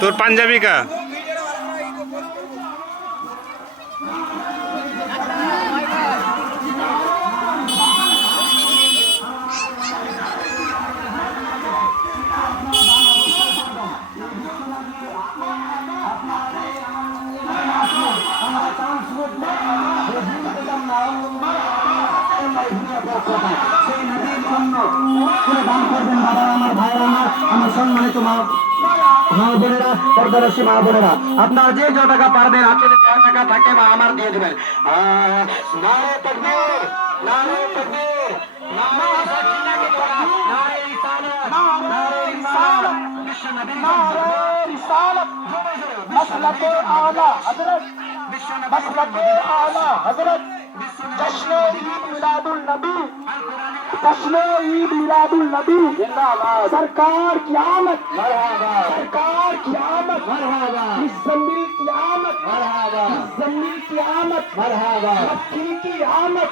তোর পাঞ্জাবি কা সম্মানিত মা বোনেরা, পর্দারসী মা বোনেরা, আপনারা যে যত টাকা পারবেন আসলে যে টাকা থাকে মা আমার দিয়ে দেবেন। নারে তাকবীর, নারে তাকবীর, নারে সাকিনাকে করা, নারে রিসালাত, নারে রিসালাত, বিশ্বনবী নারে রিসালাত, মাসলাকে আলা হযরত মাসলাকে আলা হযরত जश्न ईद मिलादुल नबी, जश्न ईद मिलादुल नबी, सरकार की आमद, सरकार की आमद, जमील की आमद, जमील की आमद, मक्की की आमद।